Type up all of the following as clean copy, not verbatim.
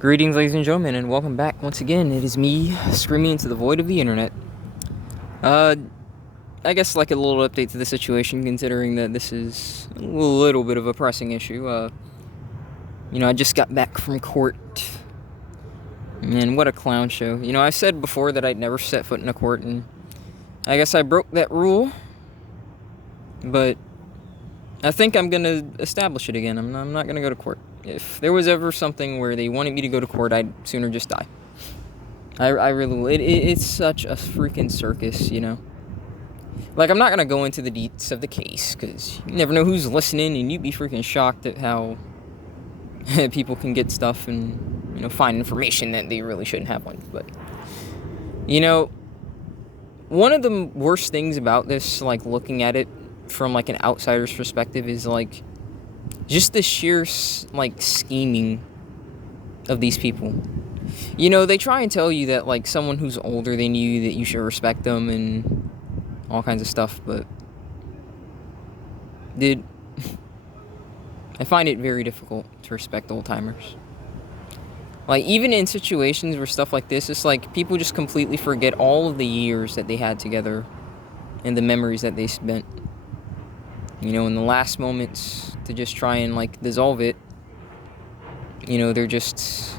Greetings, ladies and gentlemen, and welcome back once again. It is me screaming into the void of the internet. I guess like a little update to the situation, considering that this is a little bit of a pressing issue. I just got back from court, and what a clown show. I said before that I'd never set foot in a court, and I guess I broke that rule, but I think I'm gonna establish it again. I'm not gonna go to court. If there was ever something where they wanted me to go to court, I'd sooner just die. I really will. It's such a freaking circus, Like, I'm not gonna go into the deets of the case, because you never know who's listening, and you'd be freaking shocked at how people can get stuff and, find information that they really shouldn't have. But, one of the worst things about this, like, looking at it from, like, an outsider's perspective is, like, just the sheer, like, scheming of these people. They try and tell you that, like, someone who's older than you, that you should respect them and all kinds of stuff, but, dude, I find it very difficult to respect old-timers. Like, even in situations where stuff like this, it's like people just completely forget all of the years that they had together and the memories that they spent. In the last moments to just try and, like, dissolve it, they're just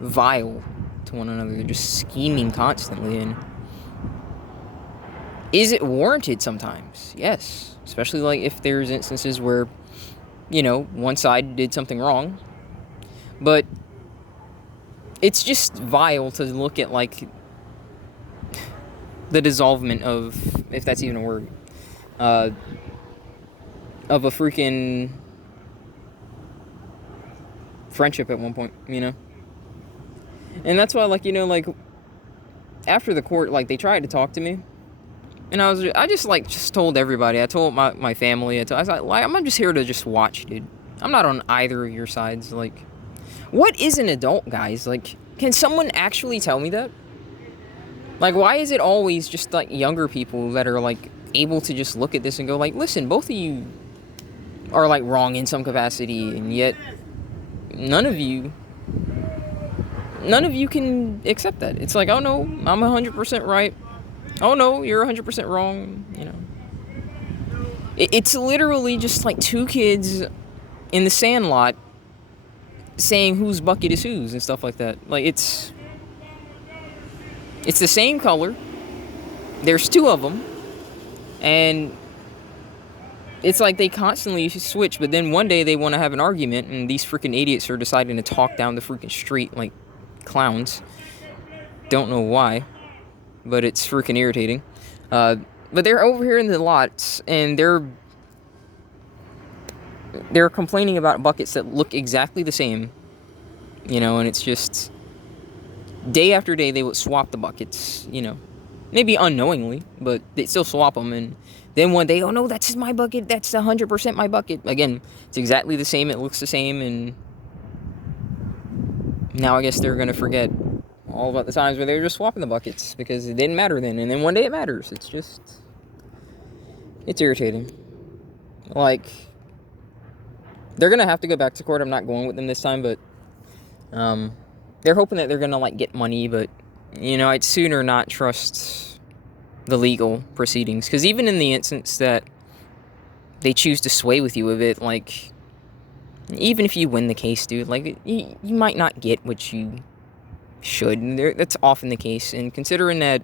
vile to one another. They're just scheming constantly. And is it warranted sometimes? Yes. Especially, like, if there's instances where, one side did something wrong. But it's just vile to look at, like, the dissolvement of, if that's even a word, of a freaking friendship at one point, And that's why, like, after the court, like, they tried to talk to me, and I just told everybody. I told my family. I was like, I'm just here to just watch, dude. I'm not on either of your sides. Like, what is an adult, guys? Like, can someone actually tell me that? Like, why is it always just, like, younger people that are, like, able to just look at this and go, like, listen, both of you are, like, wrong in some capacity, and yet none of you can accept that. It's like, oh no, I'm 100% right. Oh no, you're 100% wrong. It's literally just like two kids in the sandlot saying whose bucket is whose and stuff like that. Like, it's the same color. There's two of them, and it's like they constantly switch, but then one day they want to have an argument, and these freaking idiots are deciding to talk down the freaking street like clowns. Don't know why, but it's freaking irritating. But they're over here in the lots, and they're complaining about buckets that look exactly the same, and it's just day after day they would swap the buckets, maybe unknowingly, but they still swap them. And then one day, oh no, that's my bucket, that's 100% my bucket. Again, it's exactly the same, it looks the same, and now I guess they're going to forget all about the times where they were just swapping the buckets, because it didn't matter then, and then one day it matters. It's irritating. Like, they're going to have to go back to court. I'm not going with them this time, but they're hoping that they're going to, like, get money, but, I'd sooner not trust the legal proceedings, because even in the instance that they choose to sway with you a bit, like, even if you win the case, dude, like, you might not get what you should, and that's often the case. And considering that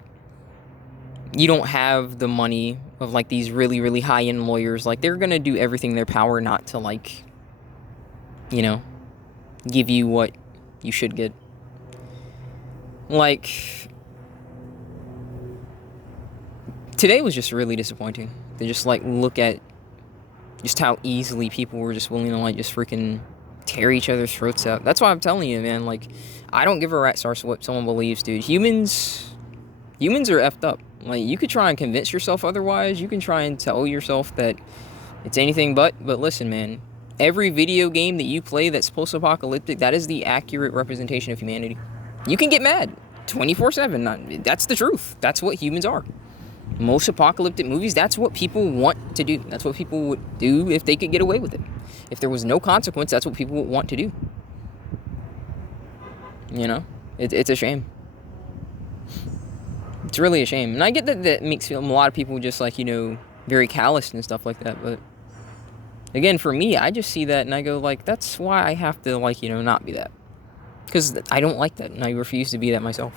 you don't have the money of, like, these really, really high-end lawyers, like, they're gonna do everything in their power not to, like, give you what you should get. Like, today was just really disappointing to just, like, look at just how easily people were just willing to, like, just freaking tear each other's throats out. That's why I'm telling you, man, like, I don't give a rat's arse what someone believes, dude. Humans are effed up. Like, you could try and convince yourself otherwise. You can try and tell yourself that it's anything but listen, man, every video game that you play that's post-apocalyptic, that is the accurate representation of humanity. You can get mad 24/7. That's the truth. That's what humans are. Most apocalyptic movies, that's what people want to do. That's what people would do if they could get away with it. If there was no consequence, that's what people would want to do. You know? It's a shame. It's really a shame. And I get that makes a lot of people just, like, you know, very calloused and stuff like that. But, again, for me, I just see that and I go, like, that's why I have to, like, you know, not be that. Because I don't like that, and I refuse to be that myself.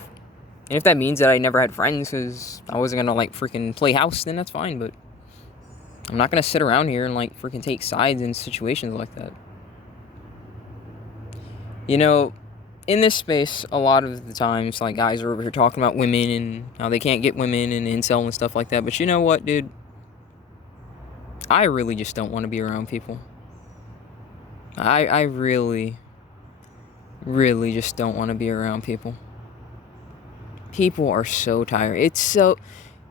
And if that means that I never had friends because I wasn't going to, like, freaking play house, then that's fine. But I'm not going to sit around here and, like, freaking take sides in situations like that. You know, in this space, a lot of the times, like, guys are over here talking about women and how they can't get women and incel and stuff like that. But you know what, dude? I really just don't want to be around people. I really just don't want to be around people. People are so tired. It's so...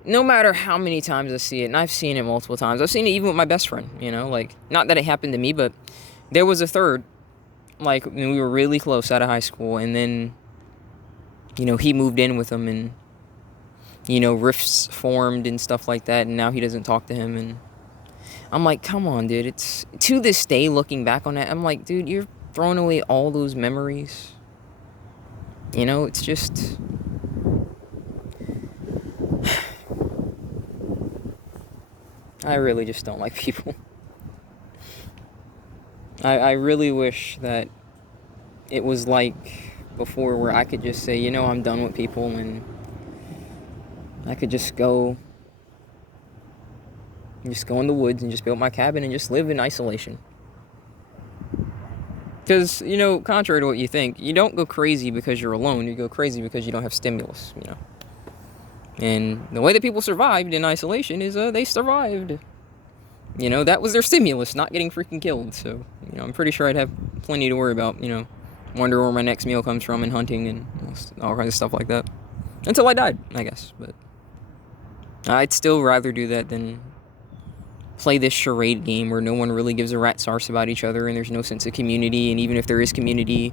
No matter how many times I see it, and I've seen it multiple times. I've seen it even with my best friend, you know? Like, not that it happened to me, but there was a third. Like, when we were really close out of high school, and then, you know, he moved in with him, and, you know, rifts formed and stuff like that, and now he doesn't talk to him, and I'm like, come on, dude. It's... To this day, looking back on that, I'm like, dude, you're throwing away all those memories. You know, it's just... I really just don't like people. I really wish that it was like before, where I could just say, you know, I'm done with people, and I could just go in the woods and just build my cabin and just live in isolation. Because, you know, contrary to what you think, you don't go crazy because you're alone. You go crazy because you don't have stimulus, you know. And the way that people survived in isolation is they survived. You know, that was their stimulus, not getting freaking killed. So, you know, I'm pretty sure I'd have plenty to worry about, you know, wonder where my next meal comes from and hunting and all kinds of stuff like that. Until I died, I guess. But I'd still rather do that than play this charade game where no one really gives a rat's arse about each other and there's no sense of community. And even if there is community,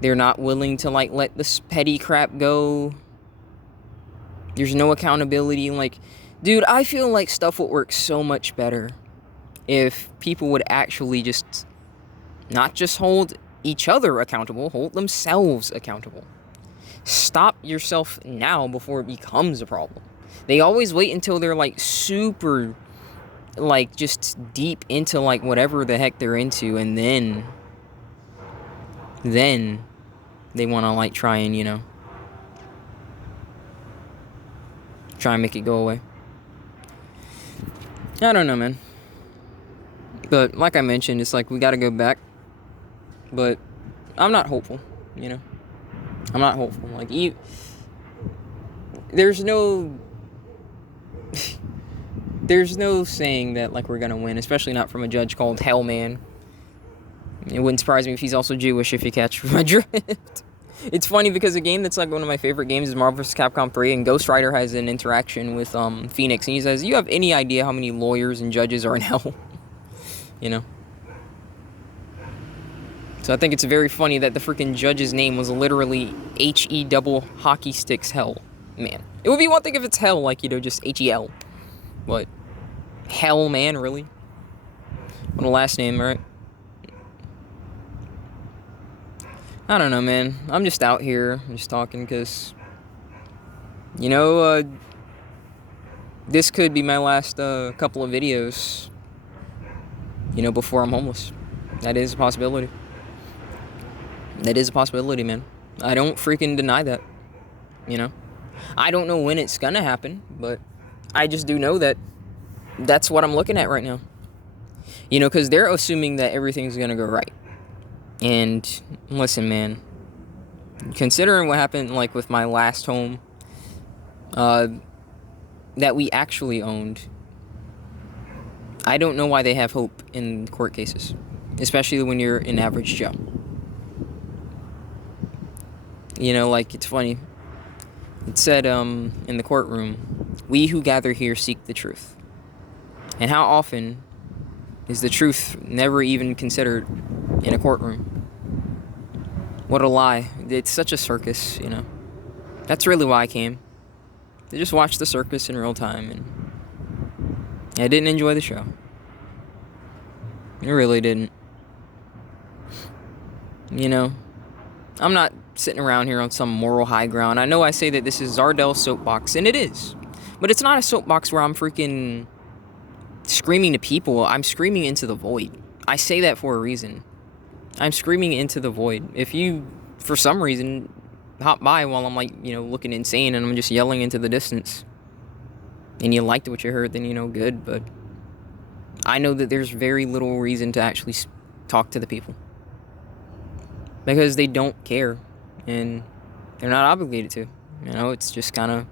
they're not willing to, like, let this petty crap go. There's no accountability. Like, dude, I feel like stuff would work so much better if people would actually just not just hold each other accountable, hold themselves accountable. Stop yourself now before it becomes a problem. They always wait until they're, like, super, like, just deep into, like, whatever the heck they're into, and then they want to, like, try and, you know, try and make it go away. I don't know, man. But like I mentioned, it's like we got to go back. But I'm not hopeful, you know. I'm not hopeful. Like, there's no saying that, like, we're gonna win, especially not from a judge called Hellman. It wouldn't surprise me if he's also Jewish, if you catch my drift. It's funny because a game that's, like, one of my favorite games is Marvel vs. Capcom 3, and Ghost Rider has an interaction with Phoenix, and he says, "You have any idea how many lawyers and judges are in hell?" You know? So I think it's very funny that the freaking judge's name was literally H-E double hockey sticks hell. Man. It would be one thing if it's hell, like, you know, just H-E-L. But hell, man, really? What a last name, right? I don't know, man. I'm just out here, just talking, because, you know, this could be my last couple of videos, you know, before I'm homeless. That is a possibility. That is a possibility, man. I don't freaking deny that, you know. I don't know when it's gonna happen, but I just do know that that's what I'm looking at right now. You know, because they're assuming that everything's gonna go right. And listen, man, considering what happened, like, with my last home that we actually owned, I don't know why they have hope in court cases, especially when you're an average Joe. You know, like, it's funny. It said in the courtroom, "We who gather here seek the truth." And how often is the truth never even considered in a courtroom? What a lie. It's such a circus, you know. That's really why I came. To just watch the circus in real time, and I didn't enjoy the show. I really didn't. You know, I'm not sitting around here on some moral high ground. I know I say that this is Zardel's soapbox, and it is. But it's not a soapbox where I'm freaking screaming to people. I'm screaming into the void. I say that for a reason. I'm screaming into the void. If you, for some reason, hop by while I'm like, looking insane and I'm just yelling into the distance, and you liked what you heard, then, good. But I know that there's very little reason to actually talk to the people. Because they don't care. And they're not obligated to. It's just kind of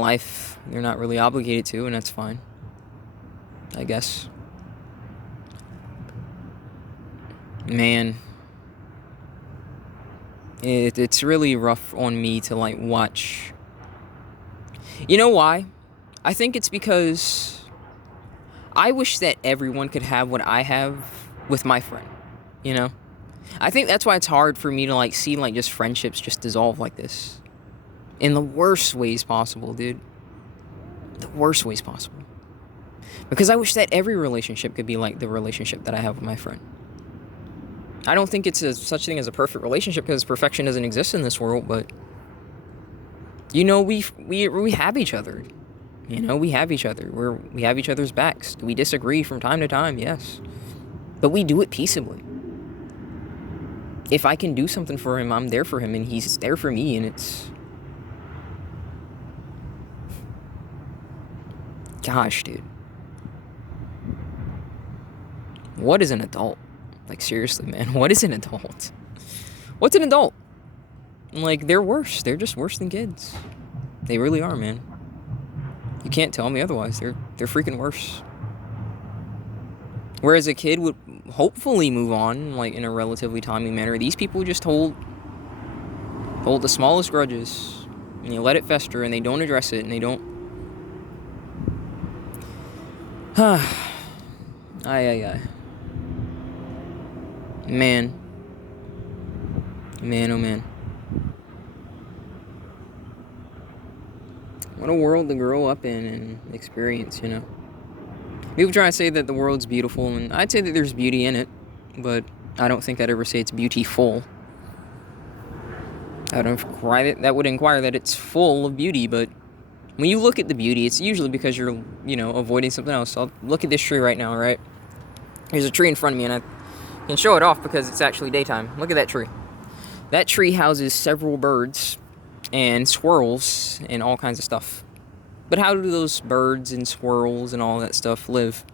life. They're not really obligated to, and that's fine, I guess. Man, it's really rough on me to like watch. You know why? I think it's because I wish that everyone could have what I have with my friend, I think that's why it's hard for me to like see like just friendships just dissolve like this. In the worst ways possible, dude. The worst ways possible. Because I wish that every relationship could be like the relationship that I have with my friend. I don't think it's such thing as a perfect relationship, because perfection doesn't exist in this world, but we have each other. We have each other. We have each other's backs. Do we disagree from time to time? Yes. But we do it peaceably. If I can do something for him, I'm there for him, and he's there for me, and it's... Gosh, dude. What is an adult? Like, seriously, man. What is an adult? What's an adult? Like, they're worse. They're just worse than kids. They really are, man. You can't tell me otherwise. They're freaking worse. Whereas a kid would hopefully move on, like, in a relatively timely manner. These people just hold the smallest grudges, and they let it fester, and they don't address it, and they don't... Ay. Man, oh man. What a world to grow up in and experience, People try to say that the world's beautiful, and I'd say that there's beauty in it, but I don't think I'd ever say it's beautiful. That would inquire that it's full of beauty, but when you look at the beauty, it's usually because you're, avoiding something else. So I'll look at this tree right now, right? There's a tree in front of me, and I can show it off because it's actually daytime. Look at that tree. That tree houses several birds and squirrels and all kinds of stuff. But how do those birds and squirrels and all that stuff live?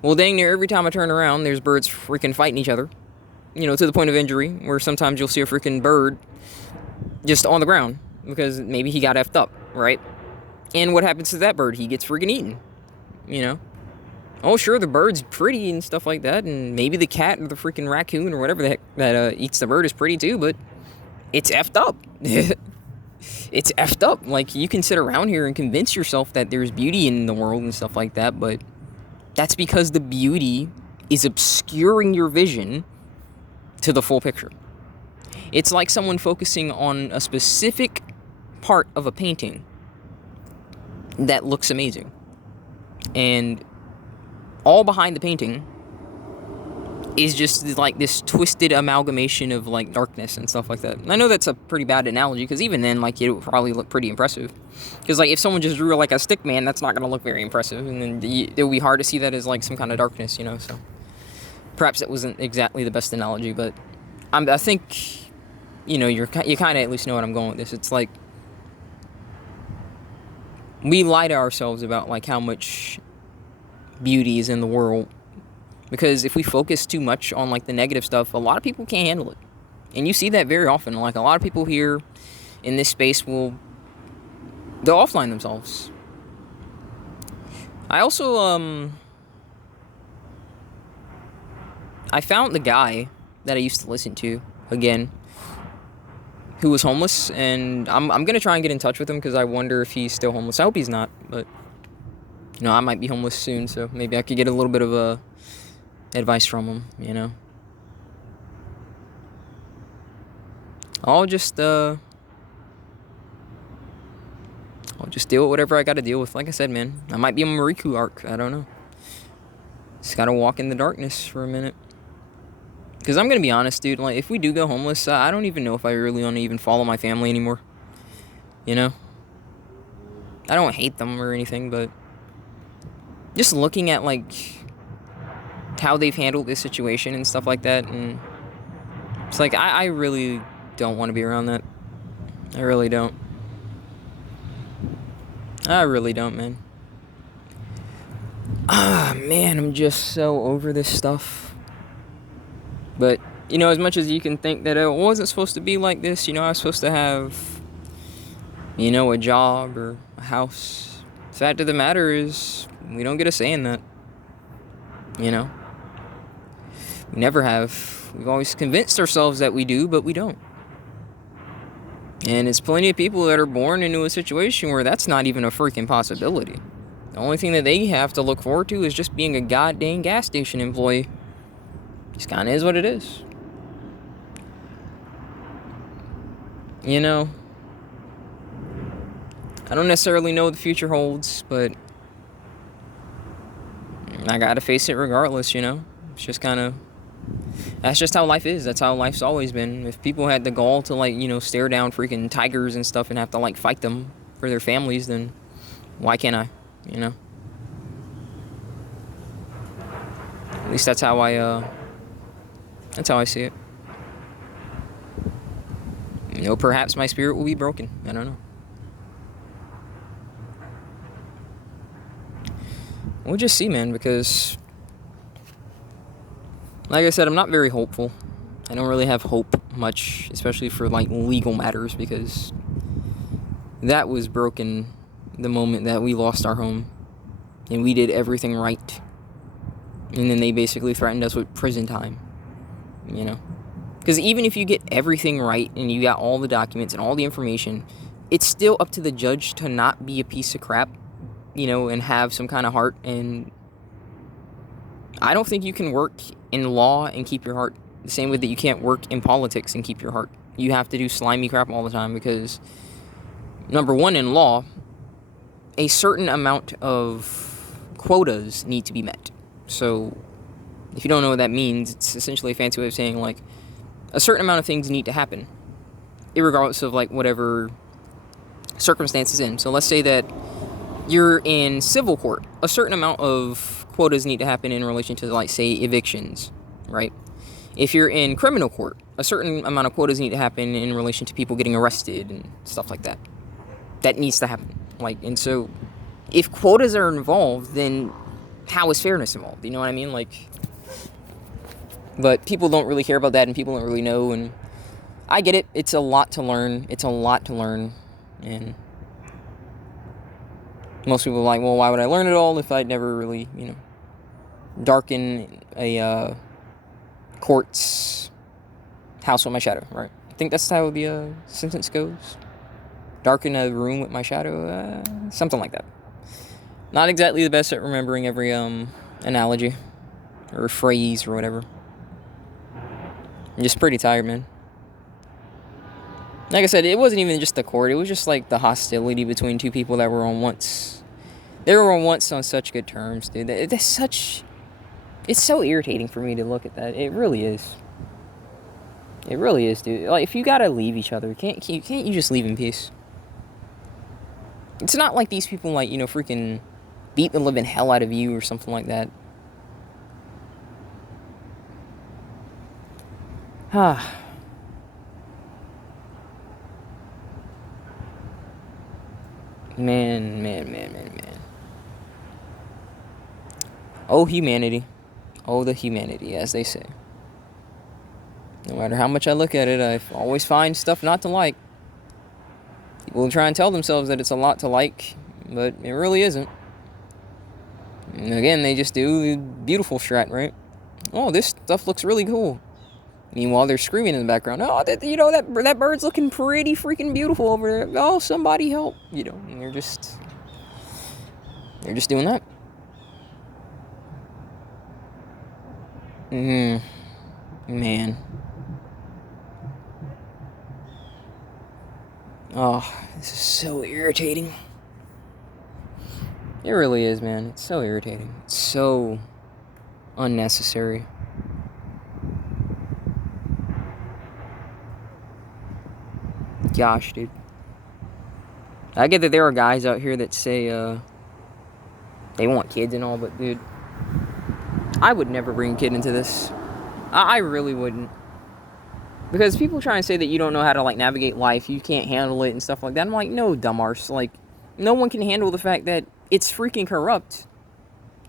Well, dang near every time I turn around, there's birds freaking fighting each other. To the point of injury, where sometimes you'll see a freaking bird just on the ground because maybe he got effed up, right? And what happens to that bird? He gets freaking eaten, Oh, sure, the bird's pretty and stuff like that, and maybe the cat or the freaking raccoon or whatever the heck that eats the bird is pretty too, but it's effed up. It's effed up. Like, you can sit around here and convince yourself that there's beauty in the world and stuff like that, but that's because the beauty is obscuring your vision to the full picture. It's like someone focusing on a specific part of a painting that looks amazing, and all behind the painting is just like this twisted amalgamation of like darkness and stuff like that. And I know that's a pretty bad analogy, because even then, like, it would probably look pretty impressive. Because like if someone just drew like a stick man, that's not gonna look very impressive, and then it would be hard to see that as like some kind of darkness, So perhaps that wasn't exactly the best analogy, but I think you kind of at least know what I'm going with this. It's like we lie to ourselves about like how much beauty is in the world, because if we focus too much on like the negative stuff, a lot of people can't handle it, and you see that very often. Like, a lot of people here in this space they'll offline themselves. I also I found the guy that I used to listen to again, who was homeless, and I'm gonna try and get in touch with him, because I wonder if he's still homeless. I hope he's not, but I might be homeless soon, so maybe I could get a little bit of advice from him, I'll just deal with whatever I gotta deal with. Like I said, man, I might be on Mariku arc. I don't know. Just gotta walk in the darkness for a minute. Because I'm going to be honest, dude, like, if we do go homeless, I don't even know if I really want to even follow my family anymore. You know? I don't hate them or anything, but just looking at, like, how they've handled this situation and stuff like that, and it's like, I really don't want to be around that. I really don't. I really don't, man. Man, I'm just so over this stuff. But, you know, as much as you can think that it wasn't supposed to be like this, you know, I was supposed to have, you know, a job or a house. The fact of the matter is, we don't get a say in that. You know? We never have. We've always convinced ourselves that we do, but we don't. And it's plenty of people that are born into a situation where that's not even a freaking possibility. The only thing that they have to look forward to is just being a goddamn gas station employee. Just kind of is what it is. You know, I don't necessarily know what the future holds, but I gotta face it regardless, you know? It's just kind of, that's just how life is. That's how life's always been. If people had the gall to, like, you know, stare down freaking tigers and stuff and have to, like, fight them for their families, then why can't I, you know? At least that's how I see it. You know, perhaps my spirit will be broken. I don't know. We'll just see, man, because, like I said, I'm not very hopeful. I don't really have hope much, especially for, like, legal matters, because that was broken the moment that we lost our home, and we did everything right, and then they basically threatened us with prison time, you know? Because even if you get everything right, and you got all the documents and all the information, it's still up to the judge to not be a piece of crap, you know, and have some kind of heart. And I don't think you can work in law and keep your heart the same way that you can't work in politics and keep your heart. You have to do slimy crap all the time because, number one, in law, a certain amount of quotas need to be met. So, if you don't know what that means, it's essentially a fancy way of saying, like, a certain amount of things need to happen, irregardless of, like, whatever circumstances in. So let's say that you're in civil court. A certain amount of quotas need to happen in relation to, like, say, evictions, right? If you're in criminal court, a certain amount of quotas need to happen in relation to people getting arrested and stuff like that. That needs to happen. Like, and so, if quotas are involved, then how is fairness involved? You know what I mean? Like, but people don't really care about that, and people don't really know, and I get it. It's a lot to learn. And most people are like, well, why would I learn it all if I'd never really, you know, darken a court's house with my shadow, right? I think that's how the sentence goes. Darken a room with my shadow, something like that. Not exactly the best at remembering every analogy or phrase or whatever. I'm just pretty tired, man. Like I said, it wasn't even just the court. It was just, like, the hostility between two people that were on once. They were on once on such good terms, dude. It's so irritating for me to look at that. It really is. It really is, dude. Like, if you gotta leave each other, can't you just leave in peace? It's not like these people, like, you know, freaking beat the living hell out of you or something like that. Man. Oh, humanity. Oh, the humanity, as they say. No matter how much I look at it, I always find stuff not to like. People try and tell themselves that it's a lot to like, but it really isn't. And again, they just do the beautiful strat, right? Oh, this stuff looks really cool. Meanwhile, they're screaming in the background, oh, that bird's looking pretty freaking beautiful over there. Oh, somebody help. You know, and they're just doing that. Man. Oh, this is so irritating. It really is, man. It's so irritating. It's so unnecessary. Gosh, dude. I get that there are guys out here that say, they want kids and all, but dude, I would never bring a kid into this. I really wouldn't. Because people try and say that you don't know how to, like, navigate life, you can't handle it and stuff like that. I'm like, no, dumbarse. Like, no one can handle the fact that it's freaking corrupt.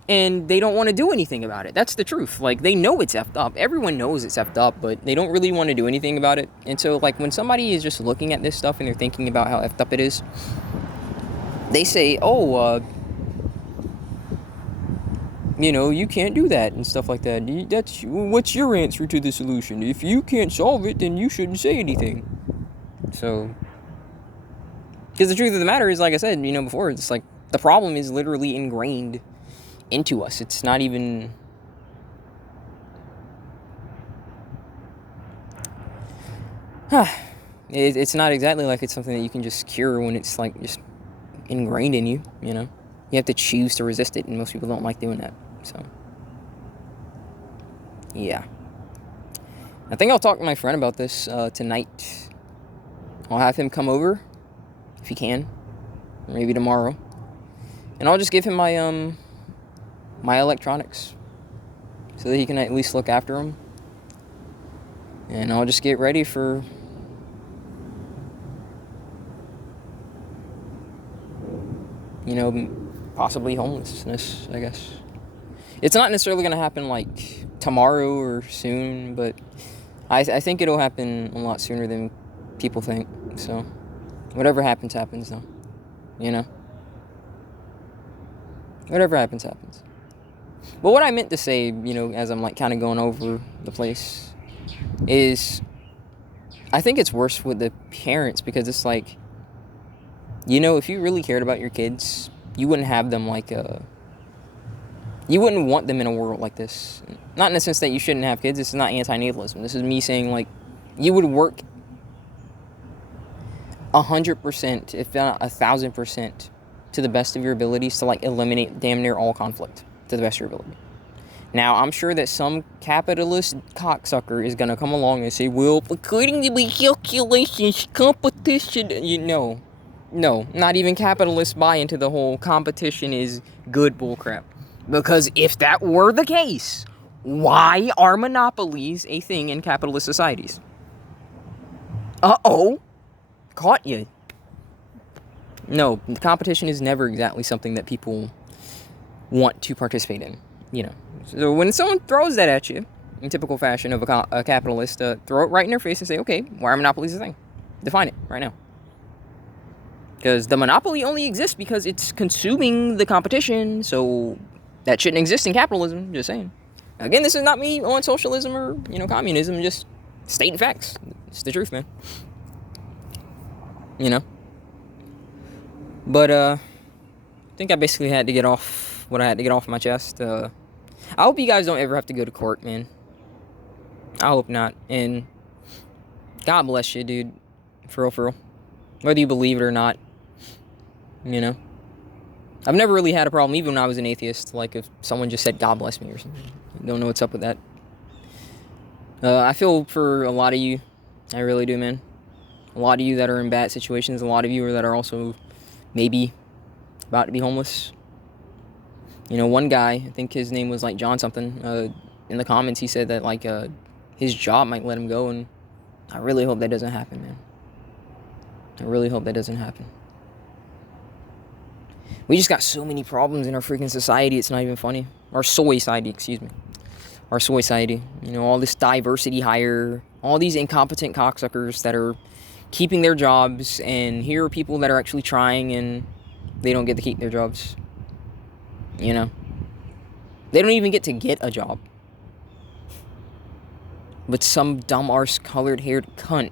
And they don't want to do anything about it. That's the truth. Like, they know it's effed up. Everyone knows it's effed up, but they don't really want to do anything about it. And so, like, when somebody is just looking at this stuff and they're thinking about how effed up it is, they say, oh, you know, you can't do that and stuff like that. What's your answer to the solution? If you can't solve it, then you shouldn't say anything. So, because the truth of the matter is, like I said, you know, before, it's like, the problem is literally ingrained into us. It's not even... it's not exactly like it's something that you can just cure when it's, like, just ingrained in you, you know? You have to choose to resist it, and most people don't like doing that. So, yeah. I think I'll talk to my friend about this tonight. I'll have him come over, if he can, maybe tomorrow. And I'll just give him my, my electronics, so that he can at least look after them. And I'll just get ready for... you know, possibly homelessness, I guess. It's not necessarily going to happen, like, tomorrow or soon, but I think it'll happen a lot sooner than people think. So, whatever happens, happens, though. You know? Whatever happens, happens. But what I meant to say, you know, as I'm, like, kind of going over the place, is I think it's worse with the parents, because it's like, you know, if you really cared about your kids, you wouldn't have them like you wouldn't want them in a world like this. Not in the sense that you shouldn't have kids. This is not anti-natalism. This is me saying, like, you would work 100%, if not 1,000%, to the best of your abilities to, like, eliminate damn near all conflict to the best of your ability. Now, I'm sure that some capitalist cocksucker is going to come along and say, well, according to my calculations, competition, you know. No, not even capitalists buy into the whole competition is good bullcrap. Because if that were the case, why are monopolies a thing in capitalist societies? Uh-oh. Caught you. No, the competition is never exactly something that people want to participate in, you know. So when someone throws that at you, in typical fashion of a capitalist, throw it right in their face and say, okay, why are monopolies a thing? Define it right now. Because the monopoly only exists because it's consuming the competition, so that shouldn't exist in capitalism, just saying. Again, this is not me on socialism or, you know, communism, just stating facts. It's the truth, man. You know? But, I think I basically had to get off what I had to get off my chest. I hope you guys don't ever have to go to court, man. I hope not. And God bless you, dude. For real, for real. Whether you believe it or not. You know? I've never really had a problem, even when I was an atheist. Like, if someone just said, God bless me or something. I don't know what's up with that. I feel for a lot of you. I really do, man. A lot of you that are in bad situations. A lot of you that are also maybe about to be homeless. You know, one guy, I think his name was, like, John something. In the comments, he said that, like, his job might let him go. And I really hope that doesn't happen, man. I really hope that doesn't happen. We just got so many problems in our freaking society, it's not even funny. Our soy society, excuse me. Our soy society. You know, all this diversity hire, all these incompetent cocksuckers that are keeping their jobs, and here are people that are actually trying and they don't get to keep their jobs. You know? They don't even get to get a job. But some dumb arse colored haired cunt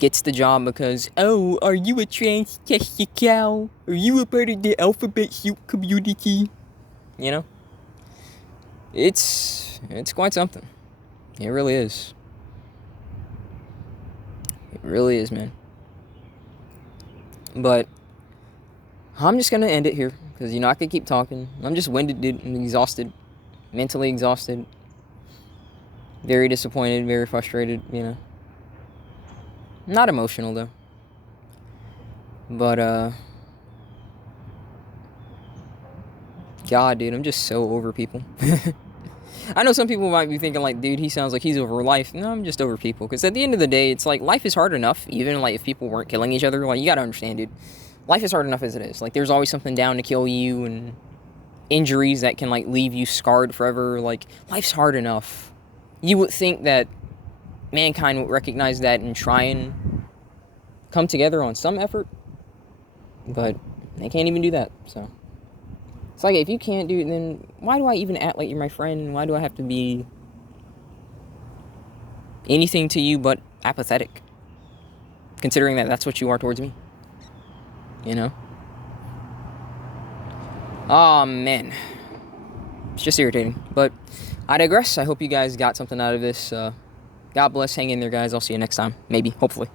gets the job because, oh, are you a trans-testicle? Are you a part of the alphabet soup community? You know? It's quite something. It really is. It really is, man. But I'm just gonna end it here because, you know, I could keep talking. I'm just winded, dude. I'm exhausted. Mentally exhausted. Very disappointed, very frustrated, you know. Not emotional, though. But, God, dude, I'm just so over people. I know some people might be thinking, like, dude, he sounds like he's over life. No, I'm just over people. Because at the end of the day, it's like, life is hard enough, even, like, if people weren't killing each other. Like, you gotta understand, dude. Life is hard enough as it is. Like, there's always something down to kill you, and injuries that can, like, leave you scarred forever. Like, life's hard enough. You would think that mankind would recognize that and try and come together on some effort. But they can't even do that, so... It's like, if you can't do it, then why do I even act like you're my friend? Why do I have to be anything to you but apathetic? Considering that that's what you are towards me. You know? Oh, man. It's just irritating. But I digress. I hope you guys got something out of this. God bless. Hang in there, guys. I'll see you next time. Maybe. Hopefully.